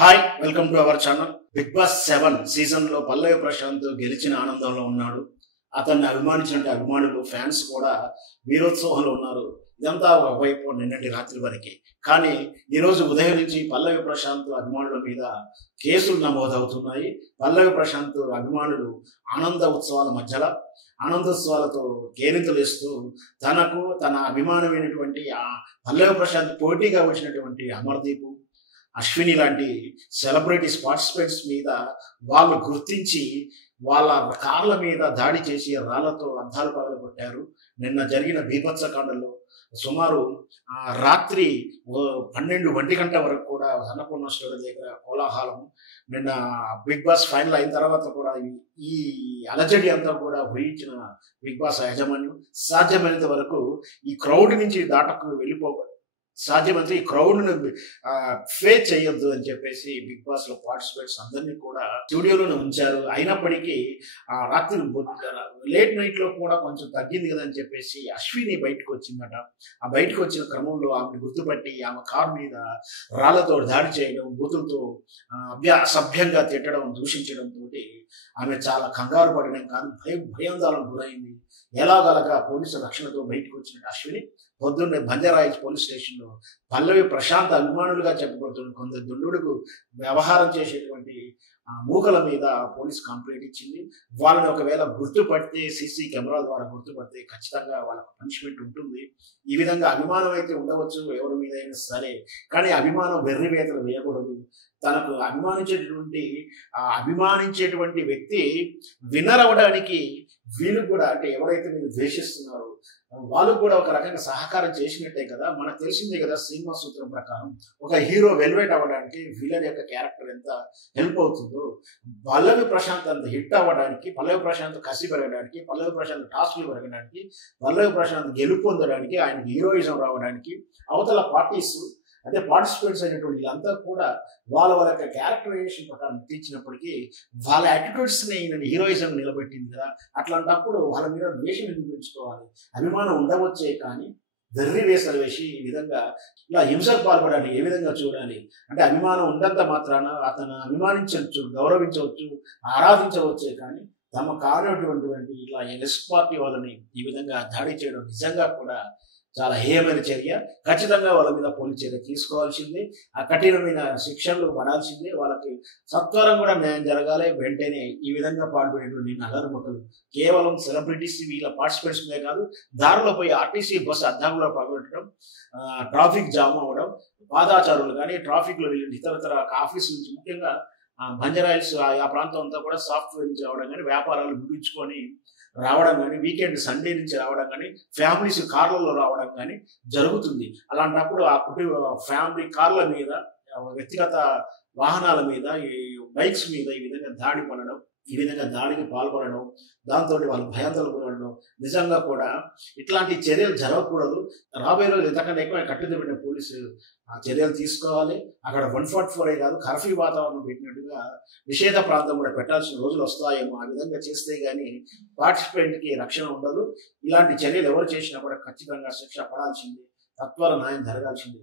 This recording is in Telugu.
Hi welcome to our channel. Bigg Boss 7 season లో పల్లవి ప్రశాంత్ గెలిచిన ఆనందంలో ఉన్నాడు. అతన్ని అభిమానించిన అభిమానులు ఫ్యాన్స్ కూడా వీరోత్సవంలో ఉన్నారు. ఇదంతా ఒకవైపు నిన్నటి రాత్రి వరకు. కానీ ఈరోజు ఉదయం నుంచి పల్లవి ప్రశాంత్ అభిమానుల మీద కేసులు నమోదవుతున్నాయి. పల్లవి ప్రశాంత్ అభిమానులు ఆనంద ఉత్సవాల మధ్యలో ఆనందోత్సవాలతో కేరింతలు ఇస్తూ తనకు తన అభిమానమైనటువంటి పల్లవి ప్రశాంత్ పోటీగా వచ్చినటువంటి అమర్దీప్, అశ్విని లాంటి సెలబ్రిటీస్ పార్టిసిపెంట్స్ మీద వాళ్ళు గుర్తించి వాళ్ళ కార్ల మీద దాడి చేసి రాళ్లతో అద్దాలు పగలగొట్టారు. నిన్న జరిగిన బీభత్సకాండలో సుమారు రాత్రి 12 గంటల వరకు కూడా అన్నపూర్ణ స్టోరీ దగ్గర కోలాహలము. నిన్న బిగ్ బాస్ ఫైనల్ అయిన తర్వాత కూడా ఈ అలజడి అంతా కూడా ఊహించిన బిగ్ బాస్ యాజమాన్యం సాధ్యమైనంత వరకు ఈ క్రౌడ్ నుంచి దాటకు సాధ్యమైతే ఈ క్రౌడ్ను ఫేస్ చేయొద్దు అని చెప్పేసి బిగ్ బాస్ లో పార్టిసిపేట్స్ అందరినీ కూడా స్టూడియోలోనే ఉంచారు. అయినప్పటికీ రాత్రి లేట్ నైట్ లో కూడా కొంచెం తగ్గింది కదా అని చెప్పేసి అశ్విని బయటకు వచ్చిందట. ఆ బయటకు వచ్చిన క్రమంలో ఆమెను గుర్తుపట్టి ఆమె కారు మీద రాళ్లతో దాడి చేయడం, బూతులతో అసభ్యంగా తిట్టడం, దూషించడంతో ఆమె చాలా కంగారు పడడం కాదు, భయాందోళనకు గురైంది. ఎలాగలగా పోలీసు రక్షణతో బయటకు వచ్చిన అశ్విని పొద్దున్నే బంజారాయిల్స్ పోలీస్ స్టేషన్లో పల్లవి ప్రశాంత్ అభిమానులుగా చెప్పబడుతున్న కొందరు దుండుడుకు వ్యవహారం చేసేటువంటి మూకల మీద పోలీస్ కంప్లైంట్ ఇచ్చింది. వాళ్ళని ఒకవేళ గుర్తుపడితే సీసీ కెమెరాల ద్వారా గుర్తుపడితే ఖచ్చితంగా వాళ్ళకు పనిష్మెంట్ ఉంటుంది. ఈ విధంగా అభిమానం అయితే ఉండవచ్చు ఎవరి మీద అయినా సరే, కానీ అభిమానం వెర్రివేతలు వేయకూడదు. తనకు అభిమానించేటువంటి వ్యక్తి విన్నర్ అవ్వడానికి వీళ్ళు కూడా, అంటే ఎవరైతే మీరు ద్వేషిస్తున్నారో వాళ్ళు కూడా ఒక రకంగా సహకారం చేసినట్టే కదా. మనకు తెలిసిందే కదా సినిమా సూత్రం ప్రకారం ఒక హీరో వెల్వేట్ అవ్వడానికి విలన్ యొక్క క్యారెక్టర్ ఎంత హెల్ప్ అవుతుందో, పల్లవి ప్రశాంత్ అంత హిట్ అవ్వడానికి, పల్లవి ప్రశాంత్ కసి పెరగడానికి, పల్లవి ప్రశాంత్ టాస్క్లు పెరగడానికి, పల్లవి ప్రశాంత్ గెలుపు పొందడానికి, ఆయనకి హీరోయిజం రావడానికి అవతల పార్టీస్ అంటే పార్టిసిపేట్స్ అయినటువంటి వీళ్ళంతా కూడా వాళ్ళ యొక్క క్యారెక్టరైజేషన్ ప్రకారం నటించినప్పటికీ వాళ్ళ యాటిట్యూడ్స్ని హీరోయిజం నిలబెట్టింది కదా. అట్లాంటప్పుడు వాళ్ళ మీద ద్వేషం ఎందుకు పెంచుకోవాలి? అభిమానం ఉండవచ్చే కానీ వెర్రి వేసలు వేసి ఈ విధంగా ఇలా హింసకు పాల్పడాలి ఏ విధంగా చూడాలి? అంటే అభిమానం ఉన్నంత మాత్రాన అతను అభిమానించవచ్చు, గౌరవించవచ్చు, ఆరాధించవచ్చే కానీ తమ కానటువంటి ఇలా ఎస్ పార్టీ వాళ్ళని ఈ విధంగా దాడి చేయడం నిజంగా కూడా చాలా హేయమైన చర్య. ఖచ్చితంగా వాళ్ళ మీద పోలీస్ చర్య తీసుకోవాల్సిందే, ఆ కఠినమైన శిక్షలు పడాల్సిందే. వాళ్ళకి సత్వరం కూడా న్యాయం జరగాలి. వెంటనే ఈ విధంగా పాల్పడేటువంటి నల్లరుమకలు కేవలం సెలబ్రిటీస్ వీళ్ళ పార్టిసిపేట్స్ మీద కాదు, దారిలో పోయి ఆర్టీసీ బస్సు అద్దంలో పగలగొట్టడం, ట్రాఫిక్ జామ్ అవ్వడం, పాదాచారులు కానీ ట్రాఫిక్లో వెళ్ళి ఇతరతర ఆఫీసుల నుంచి ముఖ్యంగా బంజారాయిల్స్ ఆ ప్రాంతం అంతా కూడా సాఫ్ట్వేర్ నుంచి రావడం కానీ, వ్యాపారాలు ముగించుకొని రావడం కానీ, వీకెండ్ సండే నుంచి రావడం కానీ, ఫ్యామిలీస్ కార్లలో రావడం కానీ జరుగుతుంది. అలాంటప్పుడు ఆ ఫ్యామిలీ కార్ల మీద, వ్యక్తిగత వాహనాల మీద, ఈ బైక్స్ మీద ఈ విధంగా దాడి పడడం, ఈ విధంగా దాడికి పాల్పడడం, దాంతో వాళ్ళు భయాందోళన గురవడం నిజంగా కూడా ఇట్లాంటి చర్యలు జరగకూడదు. రాబోయే రోజు ఎంతకంటే ఎక్కువ కట్టుదిట్టమైన పోలీసు చర్యలు తీసుకోవాలి. అక్కడ 144 కాదు, కర్ఫ్యూ వాతావరణం పెట్టినట్టుగా నిషేధ ప్రాంతం కూడా పెట్టాల్సిన రోజులు వస్తాయేమో. ఆ విధంగా చేస్తే గానీ పార్టిసిపెంట్కి రక్షణ ఉండదు. ఇలాంటి చర్యలు ఎవరు చేసినా కూడా ఖచ్చితంగా శిక్ష పడాల్సిందే, తత్వర న్యాయం జరగాల్సిందే.